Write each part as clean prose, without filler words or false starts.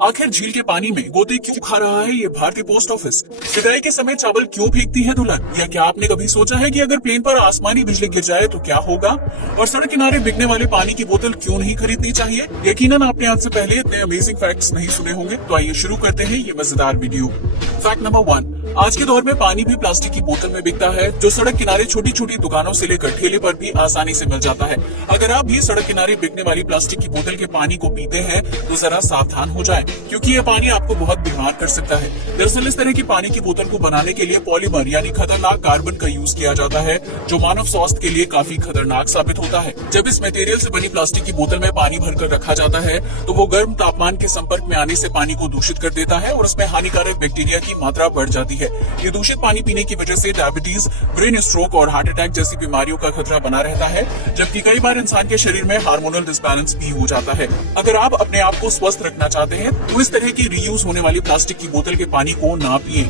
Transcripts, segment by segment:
आखिर झील के पानी में गोते क्यों खा रहा है ये भारतीय पोस्ट ऑफिस? विदाई के समय चावल क्यों फेंकती है दुल्हन? या क्या आपने कभी सोचा है कि अगर प्लेन पर आसमानी बिजली गिर जाए तो क्या होगा? और सड़क किनारे बिकने वाले पानी की बोतल क्यों नहीं खरीदनी चाहिए? यकीनन आपने आज से पहले इतने अमेजिंग फैक्ट्स नहीं सुने होंगे, तो आइए शुरू करते हैं ये मजेदार वीडियो। फैक्ट नंबर 1, आज के दौर में पानी भी प्लास्टिक की बोतल में बिकता है, जो सड़क किनारे छोटी छोटी दुकानों से लेकर ठेले पर भी आसानी से मिल जाता है। अगर आप भी सड़क किनारे बिकने वाली प्लास्टिक की बोतल के पानी को पीते हैं तो जरा सावधान हो जाएं, क्योंकि ये पानी आपको बहुत बीमार कर सकता है। दरअसल इस तरह की पानी की बोतल को बनाने के लिए पॉलीमर यानी खतरनाक कार्बन का यूज किया जाता है, जो मानव स्वास्थ्य के लिए काफी खतरनाक साबित होता है। जब इस मटेरियल से बनी प्लास्टिक की बोतल में पानी भरकर रखा जाता है तो वो गर्म तापमान के संपर्क में आने से पानी को दूषित कर देता है और उसमें हानिकारक बैक्टीरिया की मात्रा बढ़ जाती है। ये दूषित पानी पीने की वजह से डायबिटीज, ब्रेन स्ट्रोक और हार्ट अटैक जैसी बीमारियों का खतरा बना रहता है, जबकि कई बार इंसान के शरीर में हार्मोनल डिसबैलेंस भी हो जाता है। अगर आप अपने आप को स्वस्थ रखना चाहते हैं तो इस तरह की रीयूज होने वाली प्लास्टिक की बोतल के पानी को ना पिए।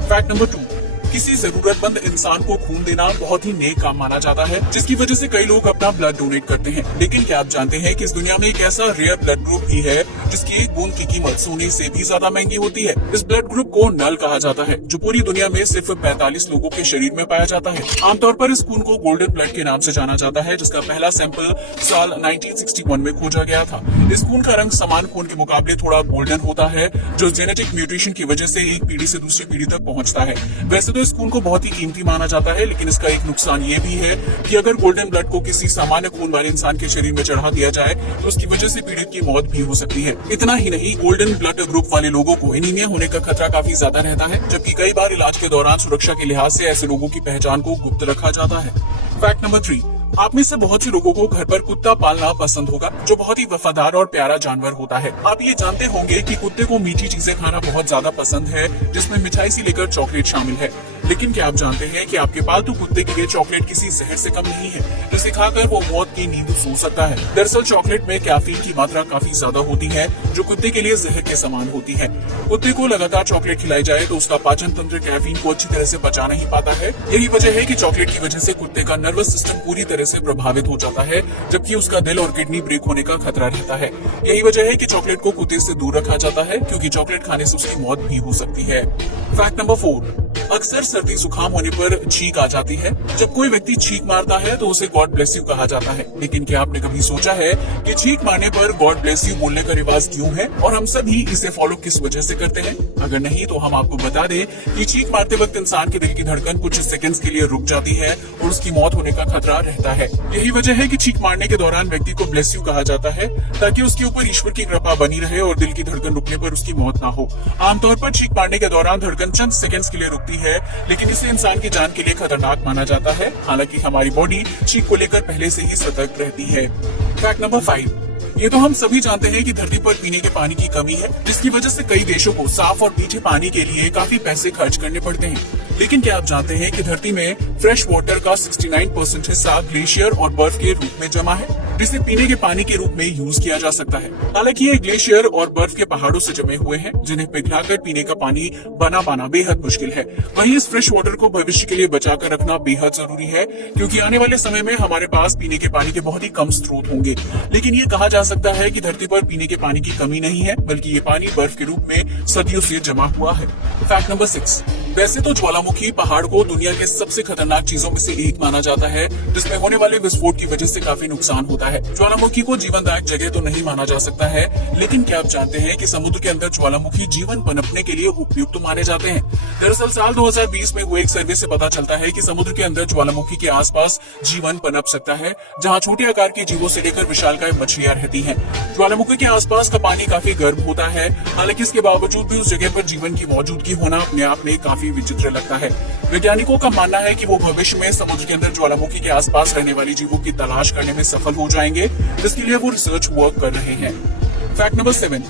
फैक्ट नंबर 2, किसी जरूरतमंद इंसान को खून देना बहुत ही नेक काम माना जाता है, जिसकी वजह से कई लोग अपना ब्लड डोनेट करते हैं। लेकिन क्या आप जानते हैं कि इस दुनिया में एक ऐसा रेयर ब्लड ग्रुप भी है जिसकी एक बूंद की कीमत सोने से भी ज्यादा महंगी होती है। इस ब्लड ग्रुप को नल कहा जाता है, जो पूरी दुनिया में सिर्फ 45 लोगों के शरीर में पाया जाता है। आमतौर पर इस खून को गोल्डन ब्लड के नाम से जाना जाता है, जिसका पहला सैंपल साल 1961 में खोजा गया था। इस खून का रंग समान खून के मुकाबले थोड़ा गोल्डन होता है, जो जेनेटिक म्यूटेशन की वजह से एक पीढ़ी से दूसरी पीढ़ी तक पहुंचता है। वैसे तो इस खून को बहुत ही कीमती माना जाता है, लेकिन इसका एक नुकसान ये भी है कि अगर गोल्डन ब्लड को किसी सामान्य खून वाले इंसान के शरीर में चढ़ा दिया जाए तो उसकी वजह से पीड़ित की मौत भी हो सकती है। इतना ही नहीं, गोल्डन ब्लड ग्रुप वाले लोगों को एनीमिया होने का खतरा काफी ज्यादा रहता है, जबकि कई बार इलाज के दौरान सुरक्षा के लिहाज से ऐसे लोगों की पहचान को गुप्त रखा जाता है। फैक्ट नंबर 3, आप में से बहुत से लोगों को घर पर कुत्ता पालना पसंद होगा, जो बहुत ही वफादार और प्यारा जानवर होता है। आप ये जानते होंगे कि कुत्ते को मीठी चीजें खाना बहुत ज्यादा पसंद है, जिसमें मिठाई से लेकर चॉकलेट शामिल है। लेकिन क्या आप जानते हैं कि आपके पालतू कुत्ते के लिए चॉकलेट किसी जहर से कम नहीं है, जिसे खाकर वो मौत की नींद सो सकता है। दरअसल चॉकलेट में कैफीन की मात्रा काफी ज्यादा होती है, जो कुत्ते के लिए जहर के समान होती है। कुत्ते को लगातार चॉकलेट खिलाई जाए तो उसका पाचन तंत्र कैफीन को अच्छी तरह से पचा नहीं पाता है। यही वजह है कि चॉकलेट की वजह से कुत्ते का नर्वस सिस्टम पूरी तरह से प्रभावित हो जाता है, जबकि उसका दिल और किडनी ब्रेक होने का खतरा रहता है। यही वजह है कि चॉकलेट को कुत्ते से दूर रखा जाता है, क्योंकि चॉकलेट खाने से उसकी मौत भी हो सकती है। फैक्ट नंबर 4, अक्सर सर्दी जुकाम होने पर छींक आ जाती है। जब कोई व्यक्ति छींक मारता है तो उसे गॉड ब्लेस यू कहा जाता है। लेकिन क्या आपने कभी सोचा है कि छींक मारने पर गॉड ब्लेस यू बोलने का रिवाज क्यों है और हम सभी इसे फॉलो किस वजह से करते हैं? अगर नहीं तो हम आपको बता दें कि छींक मारते वक्त इंसान के दिल की धड़कन कुछ सेकंड्स के लिए रुक जाती है और उसकी मौत होने का खतरा रहता है। यही वजह है कि छींक मारने के दौरान व्यक्ति को ब्लेस यू कहा जाता है, ताकि उसके ऊपर ईश्वर की कृपा बनी रहे और दिल की धड़कन रुकने पर उसकी मौत ना हो। आमतौर पर छींक मारने के दौरान धड़कन चंद सेकंड्स के लिए रुकती है, लेकिन इसे इंसान की जान के लिए खतरनाक माना जाता है। हालांकि हमारी बॉडी छींक को लेकर पहले से ही सतर्क रहती है। फैक्ट नंबर 5, ये तो हम सभी जानते हैं कि धरती पर पीने के पानी की कमी है, जिसकी वजह से कई देशों को साफ और मीठे पानी के लिए काफी पैसे खर्च करने पड़ते हैं। लेकिन क्या आप जानते हैं कि धरती में फ्रेश वाटर का 69% हिस्सा ग्लेशियर और बर्फ के रूप में जमा है, जिसे पीने के पानी के रूप में यूज किया जा सकता है। हालांकि ये ग्लेशियर और बर्फ के पहाड़ों से जमे हुए हैं, जिन्हें पिघलाकर पीने का पानी बना पाना बेहद मुश्किल है। वहीं इस फ्रेश वाटर को भविष्य के लिए बचाकर रखना बेहद जरूरी है, क्योंकि आने वाले समय में हमारे पास पीने के पानी के बहुत ही कम स्रोत होंगे। लेकिन ये कहा जा सकता है कि धरती पर पीने के पानी की कमी नहीं है, बल्कि ये पानी बर्फ के रूप में सदियों से जमा हुआ है। फैक्ट नंबर 6, वैसे तो ज्वालामुखी पहाड़ को दुनिया के सबसे खतरनाक चीजों में से एक माना जाता है, जिसमें होने वाले विस्फोट की वजह से काफी नुकसान होता है। ज्वालामुखी को जीवनदायक जगह तो नहीं माना जा सकता है, लेकिन क्या आप जानते हैं कि समुद्र के अंदर ज्वालामुखी जीवन पनपने के लिए उपयुक्त माने जाते हैं? दरअसल साल 2020 में हुए एक सर्वे से पता चलता है कि समुद्र के अंदर ज्वालामुखी के आसपास जीवन पनप सकता है, जहाँ छोटे आकार के जीवों से लेकर विशालकाय मछलियां रहती हैं। ज्वालामुखी के आसपास का पानी काफी गर्म होता है, हालांकि इसके बावजूद भी उस जगह पर जीवन की मौजूदगी होना अपने आप में काफी विचित्र लगता है। वैज्ञानिकों का मानना है कि वो भविष्य में समुद्र के अंदर ज्वालामुखी के आसपास रहने वाली जीवों की तलाश करने में सफल हो जाएंगे, जिसके लिए वो रिसर्च वर्क कर रहे हैं। फैक्ट नंबर 7,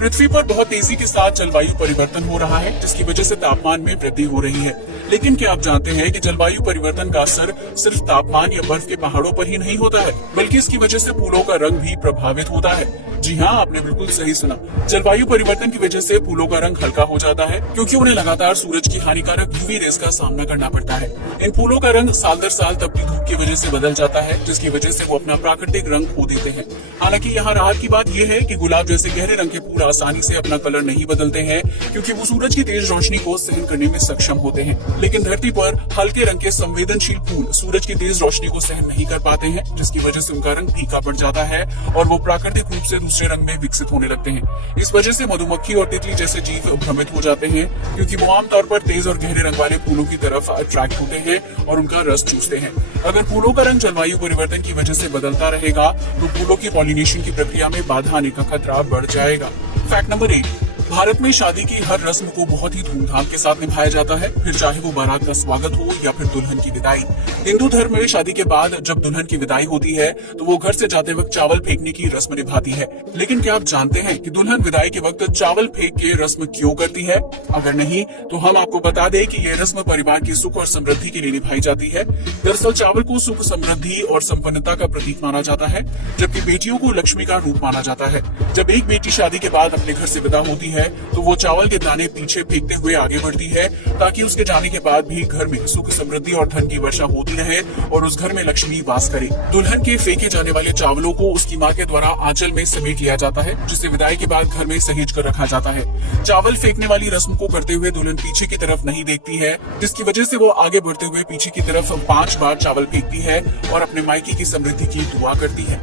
पृथ्वी पर बहुत तेजी के साथ जलवायु परिवर्तन हो रहा है, जिसकी वजह से तापमान में वृद्धि हो रही है। लेकिन क्या आप जानते हैं कि जलवायु परिवर्तन का असर सिर्फ तापमान या बर्फ के पहाड़ों पर ही नहीं होता है, बल्कि इसकी वजह से फूलों का रंग भी प्रभावित होता है। जी हाँ, आपने बिल्कुल सही सुना। जलवायु परिवर्तन की वजह से फूलों का रंग हल्का हो जाता है, क्योंकि उन्हें लगातार सूरज की हानिकारक यूवी रेस का सामना करना पड़ता है। इन फूलों का रंग साल दर साल तपती धूप की वजह से बदल जाता है, जिसकी वजह से वो अपना प्राकृतिक रंग खो देते हैं। हालांकि यहाँ राहत की बात यह है कि गुलाब जैसे गहरे रंग के फूल आसानी से अपना कलर नहीं बदलते हैं क्योंकि वो सूरज की तेज रोशनी को सहन करने में सक्षम होते हैं। लेकिन धरती पर हल्के रंग के संवेदनशील फूल सूरज की तेज रोशनी को सहन नहीं कर पाते हैं, जिसकी वजह से उनका रंग फीका पड़ जाता है और वो प्राकृतिक रूप से दूसरे रंग में विकसित होने लगते हैं। इस वजह से मधुमक्खी और तितली जैसे जीव भ्रमित हो जाते हैं क्योंकि वो आमतौर पर तेज और गहरे रंग वाले फूलों की तरफ अट्रैक्ट होते हैं और उनका रस चूसते हैं। अगर फूलों का रंग जलवायु परिवर्तन की वजह से बदलता रहेगा तो फूलों की पॉलिनेशन की प्रक्रिया में बाधा आने का खतरा बढ़ जाएगा। फैक्ट नंबर 8, भारत में शादी की हर रस्म को बहुत ही धूमधाम के साथ निभाया जाता है, फिर चाहे वो बारात का स्वागत हो या फिर दुल्हन की विदाई। हिंदू धर्म में शादी के बाद जब दुल्हन की विदाई होती है तो वो घर से जाते वक्त चावल फेंकने की रस्म निभाती है। लेकिन क्या आप जानते हैं कि दुल्हन विदाई के वक्त चावल फेंक के रस्म क्यों करती है? अगर नहीं तो हम आपको बता दें कि ये रस्म परिवार की सुख और समृद्धि के लिए निभाई जाती है। दरअसल चावल को सुख, समृद्धि और संपन्नता का प्रतीक माना जाता है, जबकि बेटियों को लक्ष्मी का रूप माना जाता है। जब एक बेटी शादी के बाद अपने घर से विदा होती है तो वो चावल के दाने पीछे फेंकते हुए आगे बढ़ती है ताकि उसके जाने के बाद भी घर में सुख, समृद्धि और धन की वर्षा होती रहे और उस घर में लक्ष्मी वास करे। दुल्हन के फेंके जाने वाले चावलों को उसकी माँ के द्वारा आंचल में समेट लिया जाता है, जिसे विदाई के बाद घर में सहेज कर रखा जाता है। चावल फेंकने वाली रस्म को करते हुए दुल्हन पीछे की तरफ नहीं देखती है, जिसकी वजह से वो आगे बढ़ते हुए पीछे की तरफ 5 बार चावल फेंकती है और अपने मायके की समृद्धि की दुआ करती है।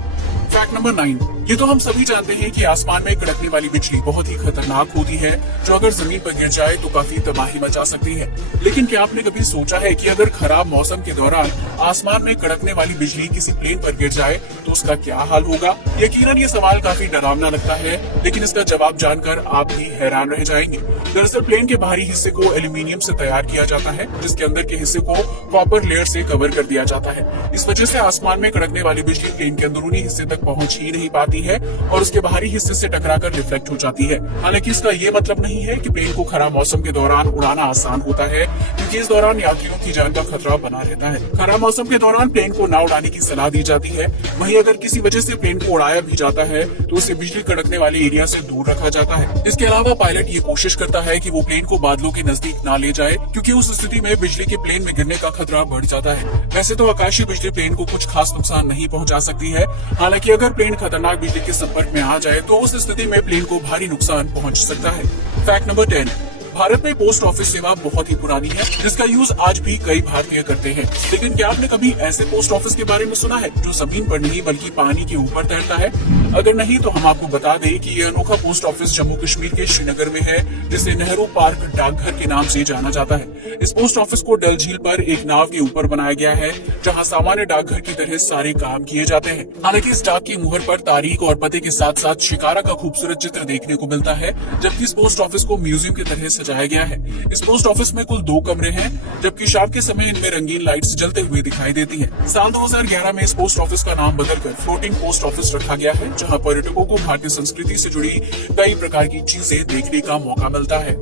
फैक्ट नंबर 9, ये तो हम सभी जानते हैं कि आसमान में कड़कने वाली बिजली बहुत ही खतरनाक होती है, जो अगर जमीन पर गिर जाए तो काफी तबाही मचा सकती है। लेकिन क्या आपने कभी सोचा है कि अगर खराब मौसम के दौरान आसमान में कड़कने वाली बिजली किसी प्लेन पर गिर जाए तो उसका क्या हाल होगा? यकीनन ये सवाल काफी डरावना लगता है, लेकिन इसका जवाब जानकर आप भी हैरान रह जाएंगे। दरअसल प्लेन के बाहरी हिस्से को एल्यूमिनियम से तैयार किया जाता है, जिसके अंदर के हिस्से को कॉपर लेयर से कवर कर दिया जाता है। इस वजह से आसमान में कड़कने वाली बिजली प्लेन के अंदरूनी हिस्से तक पहुंच ही नहीं पाती है और उसके बाहरी हिस्से से टकराकर रिफ्लेक्ट हो जाती है। हालांकि इसका ये मतलब नहीं है कि प्लेन को खराब मौसम के दौरान उड़ाना आसान होता है, क्योंकि इस दौरान यात्रियों की जान का खतरा बना रहता है। खराब मौसम के दौरान प्लेन को न उड़ाने की सलाह दी जाती है। वहीं अगर किसी वजह से प्लेन को उड़ाया भी जाता है तो उसे बिजली कड़कने वाले एरिया से दूर रखा जाता है। इसके अलावा पायलट ये कोशिश करता है कि वो प्लेन को बादलों के नजदीक न ले जाए, क्योंकि उस स्थिति में बिजली के प्लेन में गिरने का खतरा बढ़ जाता है। वैसे तो आकाशीय बिजली प्लेन को कुछ खास नुकसान नहीं पहुंचा सकती है, हालांकि अगर प्लेन खतरनाक बिजली के संपर्क में आ जाए तो उस स्थिति में प्लेन को भारी नुकसान पहुंच सकता है। फैक्ट नंबर 10, भारत में पोस्ट ऑफिस सेवा बहुत ही पुरानी है, जिसका यूज आज भी कई भारतीय करते हैं। लेकिन क्या आपने कभी ऐसे पोस्ट ऑफिस के बारे में सुना है जो जमीन पर नहीं बल्कि पानी के ऊपर तैरता है? अगर नहीं तो हम आपको बता दें कि ये अनोखा पोस्ट ऑफिस जम्मू कश्मीर के श्रीनगर में है, जिसे नेहरू पार्क डाकघर के नाम से जाना जाता है। इस पोस्ट ऑफिस को डल झील पर एक नाव के ऊपर बनाया गया है, जहाँ सामान्य डाकघर की तरह सारे काम किए जाते हैं। हालांकि इस डाक की मुहर पर तारीख और पते के साथ साथ शिकारा का खूबसूरत चित्र देखने को मिलता है, जबकि इस पोस्ट ऑफिस को म्यूजियम की तरह सजाया गया है। इस पोस्ट ऑफिस में कुल 2 कमरे हैं, जबकि शाम के समय इनमें रंगीन लाइट्स जलते हुए दिखाई देती हैं। साल 2011 में इस पोस्ट ऑफिस का नाम बदलकर फ्लोटिंग पोस्ट ऑफिस रखा गया है, जहां पर्यटकों को भारतीय संस्कृति से जुड़ी कई प्रकार की चीजें देखने का मौका मिलता है।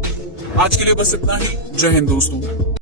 आज के लिए बस इतना ही। जय हिंद दोस्तों।